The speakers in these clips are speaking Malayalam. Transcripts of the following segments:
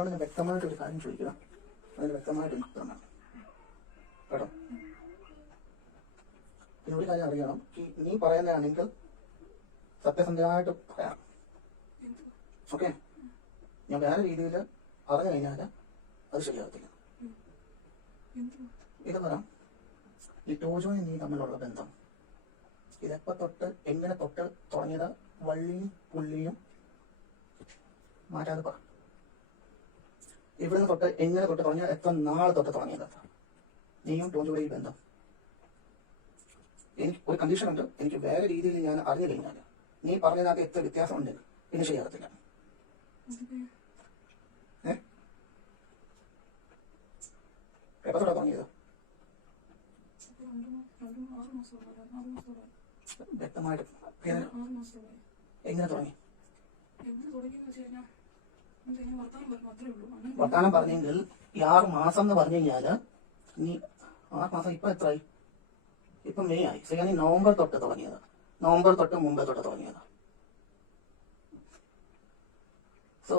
നിന്നോട് ഞാൻ വ്യക്തമായിട്ട് ഒരു കാര്യം ചോദിക്കുക. അതിന് വ്യക്തമായിട്ട് ഉത്തരം വേണം. കേട്ടോ? പിന്നെ ഒരു കാര്യം അറിയണം. നീ പറയുന്നതാണെങ്കിൽ സത്യസന്ധമായിട്ട് പറയാം. ഓക്കെ? ഞാൻ വേറെ രീതിയിൽ പറഞ്ഞു കഴിഞ്ഞാൽ അത് ശരിയാകത്തില്ല ഇത് പറയാം? ഈ ടോജോയും നീ തമ്മിലുള്ള ബന്ധം. ഇതെപ്പോ തൊട്ട് എങ്ങനെ തൊട്ട് തുടങ്ങിയത് വള്ളിയും പുള്ളിയും മാറ്റാതെ പറ. ഇവിടുന്ന് തൊട്ട് എങ്ങനെ തൊട്ട് തുടങ്ങിയ എത്ര നാളെ തൊട്ട് തുടങ്ങിയത്? നീയും ടോജോയുടെ ഈ ബന്ധം. എനിക്ക് ഒരു കണ്ടീഷൻ ഉണ്ട്. എനിക്ക് വേറെ രീതിയിൽ ഞാൻ അറിഞ്ഞു കഴിഞ്ഞാൽ നീ പറഞ്ഞതിനകത്ത് എത്ര വ്യത്യാസം വ്യത്യാസമുണ്ട്? പിന്നെ ശരിയാകത്തില്ല. ഏ? എപ്പോ തൊട്ടാ തുടങ്ങിയത്? വ്യക്തമായിട്ട് എങ്ങനെ തുടങ്ങി? വർത്താനം പറഞ്ഞെങ്കിൽ ഈ ആറ് മാസം എന്ന് പറഞ്ഞു കഴിഞ്ഞാൽ നീ ആറ് മാസം ഇപ്പൊ എത്രയായി ഇപ്പൊ മെയ് ആയി. സെക്കൻഡ് ഞാൻ നവംബർ തൊട്ട് തുടങ്ങിയത്. നവംബർ തൊട്ട് മുമ്പേ തൊട്ട് തുടങ്ങിയത്. സോ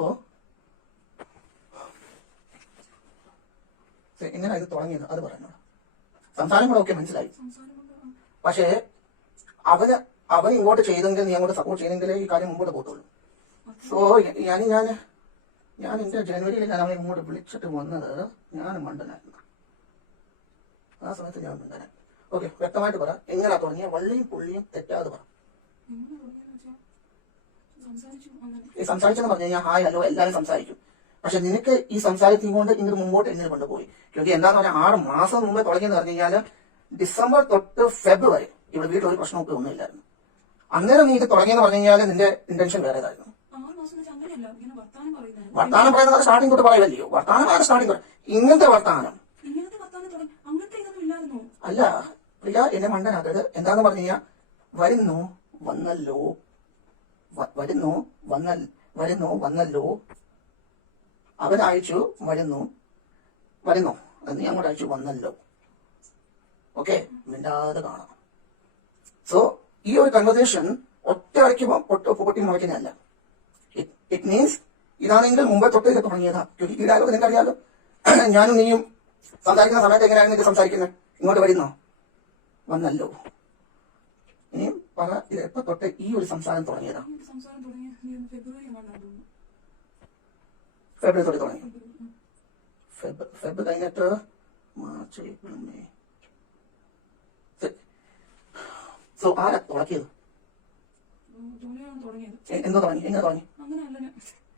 എങ്ങനെ ഇത് തുടങ്ങിയത്. അത് പറയുന്നത് സംസാരം കൂടെ ഒക്കെ മനസ്സിലായി. പക്ഷേ അവന് അവൻ ഇങ്ങോട്ട് ചെയ്തെങ്കിൽ നീ അങ്ങോട്ട് സപ്പോർട്ട് ചെയ്തെങ്കിലേ ഈ കാര്യം മുമ്പോട്ട് പോകത്തുള്ളൂ. സോ ഞാൻ ഞാൻ ഞാൻ എന്റെ ജനുവരിയിൽ ഞാൻ അവനെ ഇങ്ങോട്ട് വിളിച്ചിട്ട് വന്നത് ഞാൻ മണ്ടനായിരുന്നു. ആ സമയത്ത് ഞാൻ മണ്ടനായി. ഓക്കെ വ്യക്തമായിട്ട് പറ. എങ്ങനെയാ തുടങ്ങിയ? വള്ളിയും പുള്ളിയും തെറ്റാതെ പറ. ഈ സംസാരിച്ചെന്ന് പറഞ്ഞു കഴിഞ്ഞാൽ ഹായ് ഹലോ എല്ലാവരും സംസാരിക്കും. പക്ഷെ നിനക്ക് ഈ സംസാരത്തിൽ കൊണ്ട് ഇങ്ങനെ മുമ്പോട്ട് എങ്ങനെ കൊണ്ടുപോയി? ക്യോക്കി എന്താന്ന് പറഞ്ഞാൽ ആറ് മാസം മുമ്പേ തുടങ്ങിയെന്ന് പറഞ്ഞു കഴിഞ്ഞാൽ ഡിസംബർ തൊട്ട് ഫെബ്രുവരി ഇവിടെ വീട്ടിൽ ഒരു പ്രശ്നമൊക്കെ ഒന്നുമില്ലായിരുന്നു അന്നേരം നീ ഇത് തുടങ്ങിയെന്ന് പറഞ്ഞു കഴിഞ്ഞാൽ നിന്റെ ഇന്റൻഷൻ വേറേതായിരുന്നു. വർത്താനം പറയുന്നത് സ്റ്റാർട്ടിംഗ് തൊട്ട് പറയുമല്ലയോ വർത്താനം ആണ് സ്റ്റാർട്ടിംഗ് തൊട്ട്. ഇങ്ങനത്തെ വർത്താനം. അല്ല പ്രിയ എന്നെ മണ്ടനാക്കരുത്. എന്താന്ന് പറഞ്ഞു കഴിഞ്ഞാൽ വരുന്നു വന്നല്ലോ. വരുന്നു വന്ന വരുന്നു വന്നല്ലോ. അവരയച്ചു വരുന്നു വരുന്നു. അത് നീ അങ്ങോട്ട് അയച്ചു വന്നല്ലോ. ഓക്കെ? മിണ്ടാതെ കാണാം. സോ ഈ ഒരു കൺവെർസേഷൻ ഒറ്റ പൊട്ടി പൊട്ടി മുളയ്ക്കുന്നതല്ല. ഇറ്റ് മീൻസ് ഇതാണെങ്കിൽ മുമ്പേ തൊട്ട് തുടങ്ങിയതാ ഈ ഡയലോഗ് നിങ്ങൾക്ക് അറിയാലോ ഞാനും നീയും സംസാരിക്കുന്ന സമയത്ത് എങ്ങനെയാണ് ഇത് സംസാരിക്കുന്നത് ഇങ്ങോട്ട് വരുന്നോ? വന്നല്ലോ. ഇനിയും പറ ഇത് എപ്പോ തൊട്ട് ഈ ഒരു സംസാരം തുടങ്ങിയതാ? ഫെബ്രുവരി തൊട്ട് തുടങ്ങി. ഫെബ് ഫെബ് കഴിഞ്ഞിട്ട് മാർച്ച് ഏപ്രിൽ മെയ്. സോ ആരാ തുടക്കിയത്? എന്തോ തുടങ്ങി എങ്ങനെ തുടങ്ങി?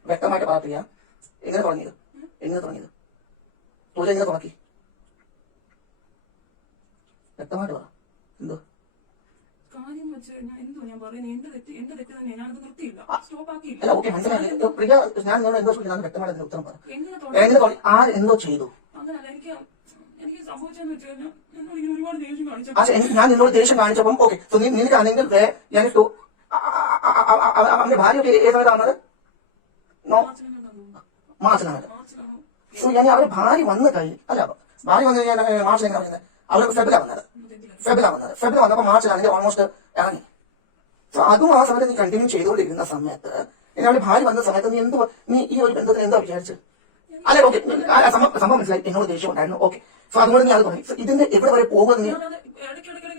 വ്യക്തമായിട്ട് പറയാ എങ്ങനെ തുടങ്ങിയത് എങ്ങനെ തുടങ്ങിയത് പൂജ എങ്ങനെ തുടക്കി വ്യക്തമായിട്ട് പറ എന്തോ കാര്യം വെച്ച് കഴിഞ്ഞാൽ എന്തോ ഞാൻ പറയുന്നത് എന്റെ തെറ്റ് എന്റെ തെറ്റ് തന്നെ ഞാനത് നിർത്തിയില്ല സ്റ്റോപ്പ് ആക്കിയില്ല അല്ല ഓക്കെ മനസ്സിലായി എന്തോ ചെയ്തു അങ്ങനല്ല എനിക്ക് എനിക്ക് സംഭവിച്ചെന്ന് വെച്ച് കഴിഞ്ഞാൽ എന്നോട് ഇങ്ങനെ ഒരുപാട് ദേഷ്യം കാണിച്ചു ഞാൻ നിന്നോട് ദേഷ്യം കാണിച്ചപ്പം ഓക്കെ നിനക്കാണെങ്കിൽ ഞാൻ അവന്റെ ഭാര്യ ഏതാണ് മാർച്ചിലാണ് സോ ഞാൻ ഭാര്യ വന്ന് കഴിഞ്ഞു അല്ല ഭാര്യ വന്നു കഴിഞ്ഞാൽ മാർച്ചിൽ എങ്ങനെ പറയുന്നത് അവർ ഫെബിലാ വന്നത് ഫെബ്രുവരി വന്നത് ഫെബ്രുവരി വന്നപ്പോൾ മാർച്ചിലാണെങ്കിൽ ഓൾമോസ്റ്റ് ഇറങ്ങി. സോ അതും ആ സമയത്ത് നീ കണ്ടിന്യൂ ചെയ്തുകൊണ്ടിരിക്കുന്ന സമയത്ത് ഇനി അവരുടെ ഭാര്യ വന്ന സമയത്ത് നീ എന്ത് നീ ഈ ഒരു ബന്ധത്തിന് എന്താ വിചാരിച്ചത്? അല്ലെ ഓക്കെ സംഭവം മനസ്സിലായി. എന്നോട് ദേഷ്യം ഉണ്ടായിരുന്നു. ഓക്കെ സോ അതുകൊണ്ട് നീ അത് തുടങ്ങി. ഇതിന്റെ എവിടെ വരെ പോകുമെന്ന് നീ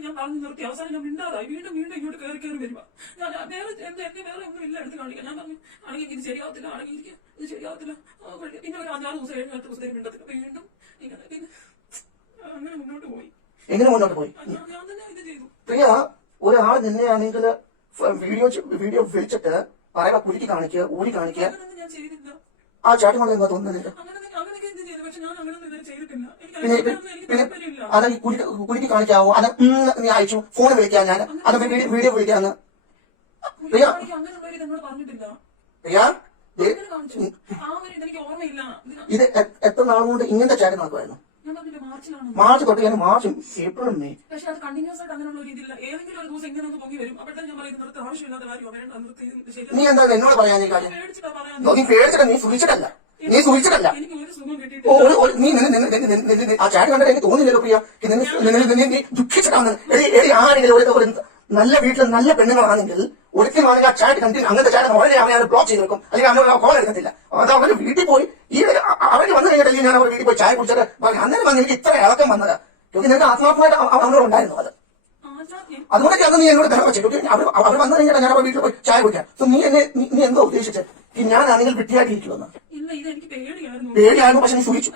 ഞാൻ പറഞ്ഞു നിർത്തി. അവസാനം ഞാൻ മിണ്ടാതായി. വീണ്ടും വീണ്ടും ഇങ്ങോട്ട് കയറി കയറി വരുക ഞാൻ വേറെ എന്താ എന്റെ വേറെ ഒന്നും ഇല്ല എടുത്ത് കാണിക്കാൻ. ഞാൻ പറഞ്ഞു ആണെങ്കിൽ ഇത് ശരിയാവത്തില്ല ആണെങ്കിൽ ഇത് ശരിയാവത്തില്ല. പിന്നെ ഒരു അഞ്ചാറ് ദിവസം ഏഴ് എട്ട് ദിവസത്തേക്ക് മിണ്ടത്തില്ല. വീണ്ടും ഇങ്ങനെ പിന്നെ അങ്ങനെ മുന്നോട്ട് പോയി. എങ്ങനെ മുന്നോട്ട് പോയി? ഞാൻ ഞാൻ തന്നെ ഇത് ചെയ്തു. പ്രിയ ഒരാൾ നിന്നെയാണെങ്കിൽ വീഡിയോ വീഡിയോ വിളിച്ചിട്ട് പറയുക കുലുക്കി കാണിക്കുക ഊരി കാണിക്കുക ആ ചാട്ടി കൊണ്ട് എന്താ തോന്നുന്നത് അത് കുടിക്ക് കാണിക്കാവോ? അത് നീ അയച്ചു. ഫോൺ വിളിക്കാൻ ഞാൻ. അത് വീഡിയോ വീഡിയോ വിളിക്കാന്ന്. ഇത് എത്ര നാളുകൊണ്ട് കൊണ്ട് ഇങ്ങനത്തെ ചാറ്റ് നടക്കുമായിരുന്നു മാർച്ച് തൊട്ട് ഞാൻ മാർച്ച് ഏപ്രിൽ മെയ്. പക്ഷെ അത് കണ്ടിന്യൂസ് ആയിട്ട് അങ്ങനെയുള്ള ഒരു ഇതില്ല. ഏതെങ്കിലും ഒരു ദിവസം ഇങ്ങനെ ഒന്ന് പൊങ്ങി വരും. ഞാൻ പറയുന്നത് നിർത്തി ആവശ്യമില്ലാത്ത നീ എന്താ എന്നോട് പറയാൻ കാര്യം? നീ പേടിച്ചിട്ട് നീ സൂക്ഷിച്ചിട്ടല്ല. നീ സൂക്ഷിച്ചിട്ടല്ല നീ ആ ചാറ്റ് കണ്ടിട്ട് എനിക്ക് തോന്നില്ലല്ലോ പ്രിയ നീ ദുഃഖിച്ചിട്ടാണ്. ആരെങ്കിലും ഒരു നല്ല വീട്ടിൽ നല്ല പെണ്ണുങ്ങളാണെങ്കിൽ ഒരിക്കലും ആണെങ്കിൽ ആ ചാറ്റ് കണ്ടില്ല. അങ്ങനത്തെ ചാറ്റ് വളരെ അവനെ അത് ബ്ലോക്ക് ചെയ്ത് വെക്കും. അല്ലെങ്കിൽ അവനോട് കോൾ എടുക്കത്തില്ല. അത് അവന്റെ വീട്ടിൽ പോയി ഈ അവർ വന്നു കഴിഞ്ഞിട്ട് ഞാൻ അവരുടെ വീട്ടിൽ പോയി ചായ കുടിച്ചിട്ട് പറഞ്ഞു, അന്നേരം വന്ന് എനിക്ക് ഇത്ര ഇളക്കം വന്നത്. നിനക്ക് ആത്മാർത്ഥമായിട്ട് അവനോട് ഉണ്ടായിരുന്നു അത്. അതുകൊണ്ടൊക്കെ അന്ന് നീ എന്നോട് ബഹളം വെച്ചു. അവർ അവർ വന്നു കഴിഞ്ഞാൽ ഞാൻ അവർ വീട്ടിൽ പോയി ചായ കുടിക്കാം സോ നീ എന്നെ നീ- എന്തോ ഉദ്ദേശിച്ചത്? ഞാനാണെങ്കിൽ വൃത്തിയായിട്ടിരിക്കുമെന്ന് പേടിയായിരുന്നു. പക്ഷെ നീ സൂചിച്ചു.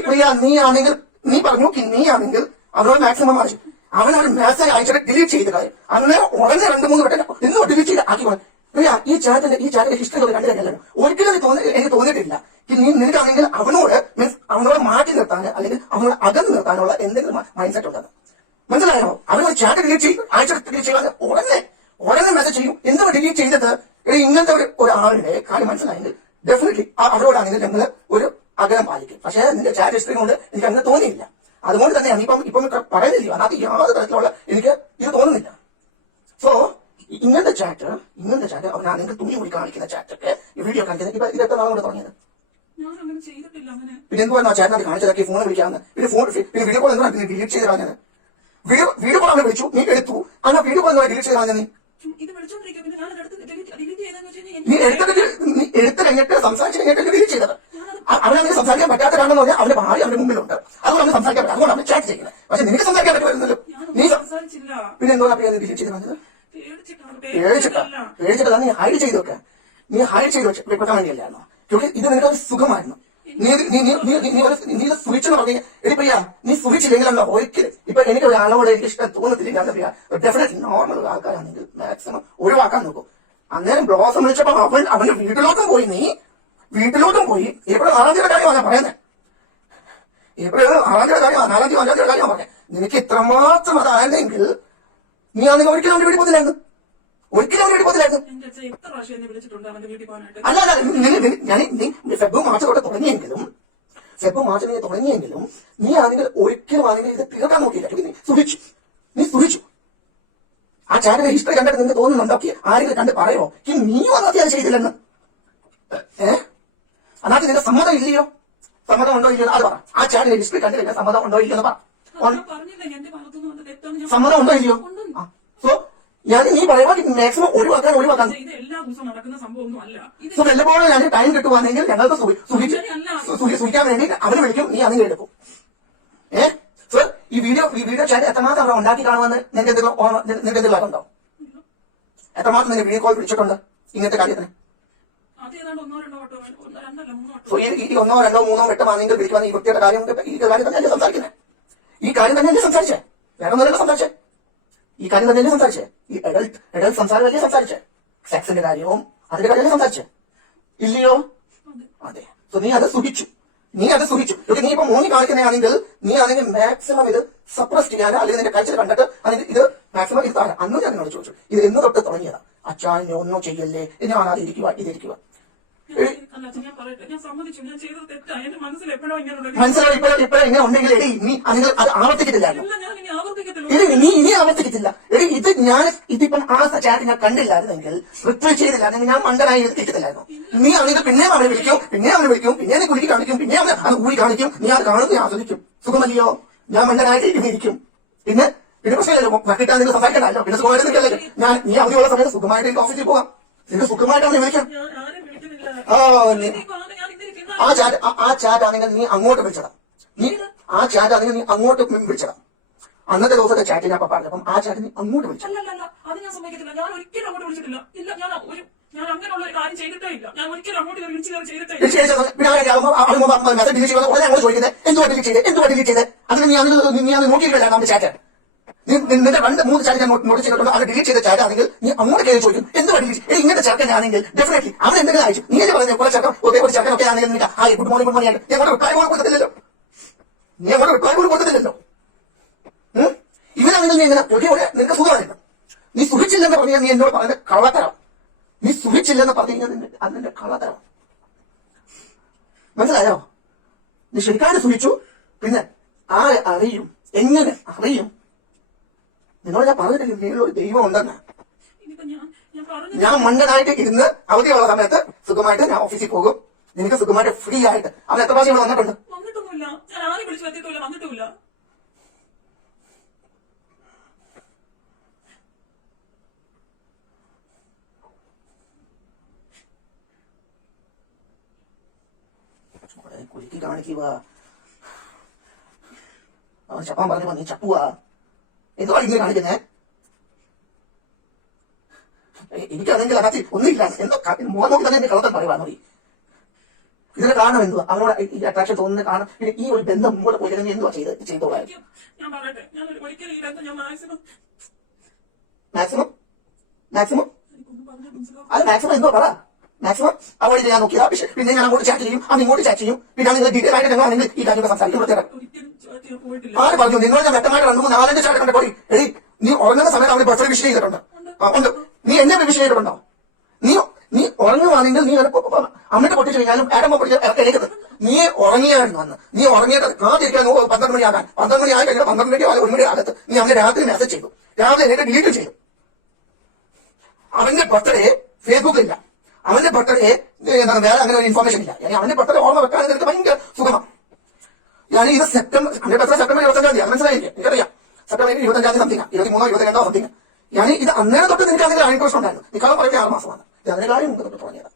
പ്രിയ നീ ആണെങ്കിൽ നീ പറഞ്ഞു "കി- നീ ആണെങ്കിൽ അവരോട് മാക്സിമം അയച്ചു അവൻ ഒരു മെസ്സേജ് അയച്ചിട്ട് ഡിലീറ്റ് ചെയ്ത് കാര്യം. അങ്ങനെ ഉടനെ രണ്ട് മൂന്ന് വട്ടം ഇന്നും ഡിലീറ്റ് ചെയ്ത് ആക്കി കളയും. പ്രിയ ഈ ചാറ്റിന്റെ ഈ ചാറ്റിന്റെ ഹിസ്റ്ററി ഒരു കഴിഞ്ഞാലും? ഒരിക്കലും തോന്നി എനിക്ക് തോന്നിയിട്ടില്ല. നീ നിനക്കാണെങ്കിൽ അവനോട് മീൻസ് അവനോട് മാറ്റി നിർത്താൻ അല്ലെങ്കിൽ അവനോട് അകന്ന് നിർത്താനുള്ള എന്തെങ്കിലും മൈൻഡ് സെറ്റ് ഉണ്ടെന്ന് മനസ്സിലായോ? അവനോട് ചാറ്റ് ഡിലീറ്റ് ചെയ്യും അയച്ചിട്ട് ഡിലീറ്റ് ചെയ്യാതെ ഉടനെ ഉടനെ മെസ്സേജ് ചെയ്യും. എന്തുകൊണ്ട് ഡിലീറ്റ് ചെയ്തത്? ഇങ്ങനത്തെ ഒരു ഒരാളുടെ കാര്യം മനസ്സിലായെങ്കിൽ ഡെഫിനറ്റ്ലി അവരോടാണെങ്കിൽ ഞങ്ങൾ ഒരു അകലം പാലിക്കും. പക്ഷേ നിന്റെ ചാറ്റ് ഹിസ്റ്ററി കൊണ്ട് എനിക്ക് അങ്ങനെ തോന്നിയില്ല. അതുകൊണ്ട് തന്നെയാണ് ഇപ്പം ഇപ്പം പറയുന്നില്ല. അതിനകത്ത് യാതൊരു തരത്തിലുള്ള എനിക്ക് ഇത് തോന്നുന്നില്ല. സോ ഇങ്ങനത്തെ ചാറ്റ് ഇങ്ങനത്തെ ചാറ്റ് ഞാൻ നിങ്ങൾക്ക് തുണി കൂടി കാണിക്കുന്ന ചാറ്റൊക്കെ ഈ വീഡിയോ കാണിക്കുന്നത് ഇപ്പൊ ഇത് എത്ര നാളുകൊണ്ട് തുടങ്ങിയത്? പിന്നെ എന്തുവാ ആ അത് കാണിച്ചതൊക്കെ ഫോൺ വിളിക്കാന്ന്? പിന്നെ ഫോൺ പിന്നെ വീഡിയോ കോൾ എന്താണ് പിന്നെ ഡിലീറ്റ് ചെയ്ത് കളഞ്ഞത്? വീഡിയോ വീഡിയോ കോൾ അവനെ വിളിച്ചു. നീ എടുത്തു. അങ്ങനെ വീഡിയോ കോൾ എന്താ ഡിലീറ്റ് ചെയ്ത് കളഞ്ഞത് നീ എടുത്തിട്ട് നീ എടുത്ത് കഴിഞ്ഞിട്ട് സംസാരിച്ച് കഴിഞ്ഞിട്ട് ഡിലീറ്റ് ചെയ്തത് അവനങ്ങനെ സംസാരിക്കാൻ പറ്റാത്തതാണെന്ന് പറഞ്ഞാൽ അവന്റെ ഭാര്യ അവന്റെ മുമ്പിലുണ്ട് അതുകൊണ്ട് അവന് സംസാരിക്കാൻ പറ്റും അതുകൊണ്ട് അവൻ ചാറ്റ് ചെയ്യുന്നത്. പക്ഷെ നിനക്ക് സംസാരിക്കാൻ പറ്റുമായിരുന്നല്ലോ നീ സംസാരിച്ചില്ല. പിന്നെ എന്തോ പ്രിയ ഡിലീറ്റ് ചെയ്ത് പറഞ്ഞത് പേടിച്ചിട്ടാ? പേടിച്ചിട്ടാ നീ ഹൈഡ് ചെയ്ത് വെക്കാൻ നീ ഹൈഡ് ചെയ്ത് വെച്ച് വെക്കാൻ വേണ്ടിയല്ലായിരുന്നോ? ഇത് നിനക്ക് ഒരു സുഖമായിരുന്നു. നീ നീ നീ നീ നീ- നീ ഒരു നീ ഇത് സുഖിച്ചെന്ന് പറഞ്ഞു എടി പ്രിയ നീ സുഖിച്ചില്ലെങ്കിലല്ല ഒരിക്കലും? ഇപ്പൊ എനിക്ക് ഒരാളോട് എനിക്ക് ഇഷ്ടം തോന്നത്തില്ല. ഞാൻ പ്രിയ ഡെഫിനറ്റ് നോർമൽ ആൾക്കാരാണെങ്കിൽ മാക്സിമം ഒഴിവാക്കാൻ നോക്കും. അന്നേരം ബ്ലോസം വിളിച്ചപ്പോ അവൻ അവന്റെ വീട്ടിലോട്ടും പോയി നീ വീട്ടിലോട്ടും പോയി. ഏപ്രിൽ ആറാം തീയതി കാര്യമാണ് പറയുന്നത് ഏപ്രിൽ ആറാം തീയതി കാര്യമാണ് നാലാം തീയതി അഞ്ചാം തീയതി കാര്യമാണ് പറഞ്ഞത് നിനക്ക് ഇത്രമാത്രം അതായിരുന്നെങ്കിൽ നീ അന്ന് ഒരിക്കലും അവന്റെ വീട്ടിൽ പോത്തില്ലായിരുന്നു ഒരിക്കലും അവന്റെ വീട്ടിൽ പോകാനായിട്ട്? അല്ല അല്ല ഞാൻ നീ ഫെബ് മാർച്ച് തൊട്ട് തുടങ്ങിയെങ്കിലും ഫെബ് മാർച്ച് നീ തുടങ്ങിയെങ്കിലും നീ ആണെങ്കിൽ ഒരിക്കലും ആണെങ്കിൽ ഇത് തീർക്കാൻ നോക്കിയില്ല. നീ സുഖിച്ചു. നീ സുഖിച്ചു. ആ ചാനലിന്റെ ഹിസ്റ്ററി കണ്ടിട്ട് നിങ്ങൾക്ക് തോന്നുന്നുണ്ടോ? ആരെങ്കിലും കണ്ട് പറയോ? ഈ നീ വന്നത് അത് ചെയ്തില്ലെന്ന്? ഏ? അതിനകത്ത് നിന്റെ സമ്മതം ഇല്ലയോ? സമ്മതം ഉണ്ടോ ഇല്ലയോ? അത് പറ. ആ ചാനലിന്റെ ഹിസ്റ്ററി കണ്ടു കഴിഞ്ഞാൽ സമ്മതം ഉണ്ടോ ഇല്ലയോ എന്ന് പറ. സമ്മതം ഉണ്ടോ ഇല്ലയോ? സോ ഞാൻ നീ പറയുമ്പോൾ മാക്സിമം ഒഴിവാക്കാൻ ഒഴിവാക്കാൻ. സോ വല്ലപ്പോഴും ഞാൻ ടൈം കിട്ടുവാണെങ്കിൽ ഞങ്ങൾക്ക് സുഖി- സുഖിച്ച് അങ്ങനെയല്ല. സു- സുഖി- സുഖിക്കാൻ വേണ്ടി അവന് വിളിക്കും നീ അതിന് എടുക്കും. ഏ? സോ ഈ വീഡിയോ ഈ വീഡിയോ ചാറ്റ് എത്രമാത്രം അവിടെ ഉണ്ടാക്കി കാണുമെന്ന് നിന്റെ എന്തെങ്കിലും നിന്റെ എന്തെങ്കിലും അറിവുണ്ടോ? എത്രമാത്രം നിന്റെ വീഡിയോ കോൾ വിളിച്ചിട്ടുണ്ട് ഇങ്ങനത്തെ കാര്യത്തിന്? ഈ ഒന്നോ രണ്ടോ മൂന്നോ വട്ടോ വെട്ടമാണെങ്കിൽ വിളിക്കുവാൻ ഈ വ്യക്തിയുടെ കാര്യം ഈ കാര്യം തന്നെയല്ലേ സംസാരിക്കുന്നത് ഈ കാര്യം തന്നെയല്ലേ സംസാരിച്ചേ? വേറെ ഒന്നല്ലേ സംസാരിച്ചേ. ഈ കാര്യം തന്നെയല്ലേ സംസാരിച്ചേ? ഈ എഡൽട്ട് എഡൽട്ട് സംസാരമല്ലേ സംസാരിച്ചേ? സെക്സിന്റെ കാര്യവും അതിന്റെ കാര്യമല്ലേ സംസാരിച്ചേ? ഇല്ലയോ? അതെ. അതെ. സോ നീ അത് സുഖിച്ചു. നീ അത് സുഖിച്ചു ഓക്കെ നീ ഇപ്പൊ മോണി കാണിക്കുന്നതാണെങ്കിൽ നീ ആണെങ്കിൽ മാക്സിമം ഇത് സപ്രസ് ചെയ്യാൻ അല്ലെങ്കിൽ നിന്റെ കഴിച്ചത് കണ്ടിട്ട് അതിന് ഇത് മാക്സിമം ഇത് താഴെ. അന്ന് ഞാൻ എന്നോട് ചോദിച്ചു ഇത് എന്ന് തൊട്ട് തുടങ്ങിയതാണ് അച്ഛാ ഒന്നും ചെയ്യല്ലേ? ഞാൻ അത് ഇരിക്കുക ഇതിരിക്കുക മനസ്സിലായി. ഇപ്പോഴും ഇപ്പോഴും ഇങ്ങനെ ഉണ്ടെങ്കിൽ എടി നീ അങ്ങനെ അത് ആവർത്തിക്കത്തില്ല. എടി നീ ഇനി ആവർത്തിക്കത്തില്ല. എടി ഇത് ഞാൻ ഇതിപ്പം ആ ചാറ്റ് ഞാൻ കണ്ടില്ലായിരുന്നെങ്കിൽ റിപ്ലൈ ചെയ്തില്ലായിരുന്നെങ്കിൽ ഞാൻ മണ്ടനായി ഇത് നീ ആണെങ്കിൽ പിന്നെ അവനെ വിളിക്കും പിന്നെ അവനെ വിളിക്കും പിന്നെ അവനെ കുലുക്കി കാണിക്കും പിന്നെ അവനെ അത് കൂടി കാണിക്കും നീ അത് കാണും നീ ആസ്വദിക്കും. സുഖമല്ലയോ? ഞാൻ മണ്ടനായിട്ട് ഇരുന്ന് ഇരിക്കും. പിന്നെ പിന്നെ പ്രശ്നമില്ലല്ലോ. കിട്ടാൻ നിങ്ങൾ സംസാരിക്കണ്ടല്ലോ പിന്നെ സുഖമായിട്ട് നിൽക്കല്ലോ. ഞാൻ നീ അവധിയുള്ള സമയത്ത് സുഖമായിട്ട് എനിക്ക് ഓഫീസിൽ പോകാം. നിനക്ക് സുഖമായിട്ട് അവനെ വിളിക്കാം. ആ ചാറ്റ് ആ- ചാറ്റ് ആണെങ്കിൽ നീ അങ്ങോട്ട് വിളിച്ചടാ നീ ആ ചാറ്റ് ആണെങ്കിൽ നീ അങ്ങോട്ട് വിളിച്ചടാ അന്നത്തെ ദിവസത്തെ ചാറ്റ് ഞാൻ പറഞ്ഞു അപ്പം ആ ചാറ്റ് നീ അങ്ങോട്ട് വിളിച്ചു അത് ഞാൻ സമ്മതിക്കത്തില്ല ഞാൻ ഒരിക്കലും അങ്ങോട്ട് വിളിച്ചിട്ടില്ല ഇല്ല ഞാൻ ഒരു ഞാൻ അങ്ങനെയുള്ള ഒരു കാര്യം ചെയ്തിട്ടേ ഇല്ല ഞാൻ ഒരിക്കലും അങ്ങോട്ട് വിളിച്ചു ഞാൻ ചെയ്തിട്ടേ മെസ്സേജ് ഉടനെ ചോദിക്കുന്നത് എന്തുവാ ഡിലീറ്റ് അതിന് നീ അതിന് നീ അത് നോക്കിയിട്ടില്ല നമ്മുടെ ചാറ്റ് നിന്റെ രണ്ട് മൂന്ന് ചാറ്റ് ഞാൻ നോട്ട് ചെയ്തിട്ടുണ്ട്? അത് ഡിലീറ്റ് ചെയ്ത ചാറ്റ് ആണെങ്കിൽ നീ അങ്ങോട്ട് കയറി ചോദിക്കും എന്തുവാ ഡിലീറ്റ് ഇങ്ങനത്തെ ഇങ്ങനത്തെ ആണെങ്കിൽ ഡെഫിനറ്റ്ലി അവൻ എന്തെങ്കിലും അയച്ചു. നീ എന്നെ പറഞ്ഞു കുറെ ചെറുക്കൻ ഒരേ ഒരു ഒക്കെ ആണെങ്കിൽ നിനക്ക് ആ ഗുഡ് മോർണിംഗ് ഗുഡ് മോർണിംഗ് ആയിട്ട്. ഞങ്ങളുടെ റിപ്ലൈ പോലും കൊടുത്തില്ലല്ലോ നീ റിപ്ലൈ പോലും കൊടുത്തില്ലല്ലോ? ഇവനാണെങ്കിൽ നീ എങ്ങനെ ഒരേ ഒരേ നിനക്ക് സുഖമായിരുന്നു നീ സുഖിച്ചില്ലെന്ന് പറഞ്ഞാൽ നീ എന്നോട് പറഞ്ഞ കള്ളത്തരം. നീ സുഖിച്ചില്ലെന്ന് പറഞ്ഞു കഴിഞ്ഞാൽ അതിന്റെ കള്ളത്തരം. മനസ്സിലായോ? നീ ശരിക്കാതെ സുഖിച്ചു. പിന്നെ ആരെ അറിയും? എങ്ങനെ അറിയും? നിങ്ങളോട് ഞാൻ പറഞ്ഞിട്ടില്ല കീഴിൽ ഒരു ദൈവം ഉണ്ടെന്ന് ഞാൻ മണ്ടനായിട്ട് ഇരുന്ന് അവധിയുള്ള സമയത്ത് സുഖമായിട്ട് ഞാൻ ഓഫീസിൽ പോകും. നിനക്ക് സുഖമായിട്ട് ഫ്രീ ആയിട്ട്. അവൻ എത്ര പ്രാവശ്യം ഇവിടെ വന്നിട്ടുണ്ട്? കുലുക്കി കാണിക്കുക അവൻ ചപ്പാൻ പറഞ്ഞപ്പോ നീ ചപ്പുവാ. എന്തുവാ ഇങ്ങനെ കാണിക്കുന്നേ? എനിക്ക് എനിക്കതെങ്കിൽ അകത്തി ഒന്നുമില്ല. എന്തോ നോക്കി തന്നെ എന്റെ കളത്തം പറയുവാ മതി ഇതിന്റെ കാരണം എന്തുവാ? അവരോട് ഈ അട്രാക്ഷൻ തോന്നുന്ന കാരണം പിന്നെ ഈ ഒരു ബന്ധം മുമ്പോട്ട് പോയി തന്നെ എന്തുവാ ചെയ്ത് ചെയ്തോളാം മാക്സിമം മാക്സിമം? അത് മാക്സിമം എന്തോ പറ? മാക്സിമം? അവോയ്ഡ് ഞാൻ നോക്കിയതാ. പക്ഷെ പിന്നെ ഞാൻ അങ്ങോട്ട് ചാറ്റ് ചെയ്യും. അന്ന് ഇങ്ങോട്ട് ചാറ്റ് ചെയ്യും. പിന്നെ നിങ്ങൾ ഡീറ്റെയിൽ ആയിട്ട് നിങ്ങൾ ഈ കാര്യമൊക്കെ സംസാരിക്കും. പറഞ്ഞു? നിങ്ങൾ ഞാൻ വ്യക്തമായിട്ട് രണ്ടു മൂന്ന് നാലഞ്ച് ചാട്ട് കണ്ടപ്പോൾ എടി നീ ഉറങ്ങുന്ന സമയത്ത് അവന് ബർത്ത്ഡേ വിഷ് ചെയ്തിട്ടുണ്ട്? നീ എന്നെ വിഷ് ചെയ്തിട്ടുണ്ടോ? നീ നീ ഉറങ്ങുവാണെങ്കിൽ നീ അമ്മിട്ട് പൊട്ടിച്ചു കഴിഞ്ഞാലും ഏട്ടമ്മ പൊട്ടിച്ച് എണീക്കുന്നത് നീ ഉറങ്ങിയായിരുന്നു അന്ന്. നീ ഉറങ്ങിയിട്ട് കാത്തിരിക്കാൻ പന്ത്രണ്ട് മണി മണിയാകാൻ. പന്ത്രണ്ട് മണി ആയി കഴിഞ്ഞാൽ പന്ത്രണ്ട് മണി ഒരു മണി അകത്ത് നീ അവന്റെ രാത്രി മെസ്സേജ് ചെയ്തു. രാവിലെ എന്നിട്ട് ഡിലീറ്റ് ചെയ്തു. അവന്റെ ബർത്ത്ഡേ ഇല്ല. അവന്റെ ബർത്ത്ഡേ വേറെ അങ്ങനെ ഒരു ഇൻഫർമേഷൻ ഇല്ല. അവന്റെ ബർത്ത്ഡേ ഓർമ്മ വെക്കാൻ ഭയങ്കര സുഖമാണ് ഞാൻ ഇത് സെപ്റ്റംബർ അതിന്റെ സെപ്റ്റംബർ ഇരുപത്തഞ്ചാം തീയതി മനസ്സിലായില്ലേ? എനിക്കറിയാം. സെപ്റ്റംബർ ഇരുപത്തഞ്ചാം തീയതി സംതിങ് ഇരുപത്തിമൂന്നോ ഇരുപത്തിരണ്ടോ സംതിങ് ഞാൻ ഇത് അന്നേരം തൊട്ട് നിനക്ക് അതിന്റെ ആയി പ്രശ്നം ഉണ്ടായിരുന്നു നിക്കാളും പറയുന്നത് ആറ് മാസമാണ്. ഇത് കാര്യം മുമ്പ് തൊട്ട് തുടങ്ങിയത്.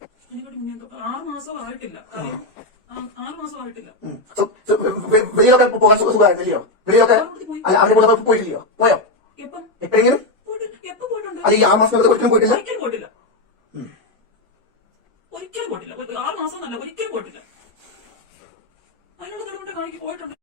വെളിയൊക്കെ വെളിയിലൊക്കെ പോകാൻ സുഖ- സുഖമായിരുന്നില്ലയോ? വെളിയിലൊക്കെ അല്ല അവരുടെ കൂടെ പോയിട്ടില്ലയോ? പോയോ? എപ്പം? എപ്പോഴെങ്കിലും? അത് ഈ ആറ് മാസം ഒരിക്കലും പോയിട്ടില്ല. Order.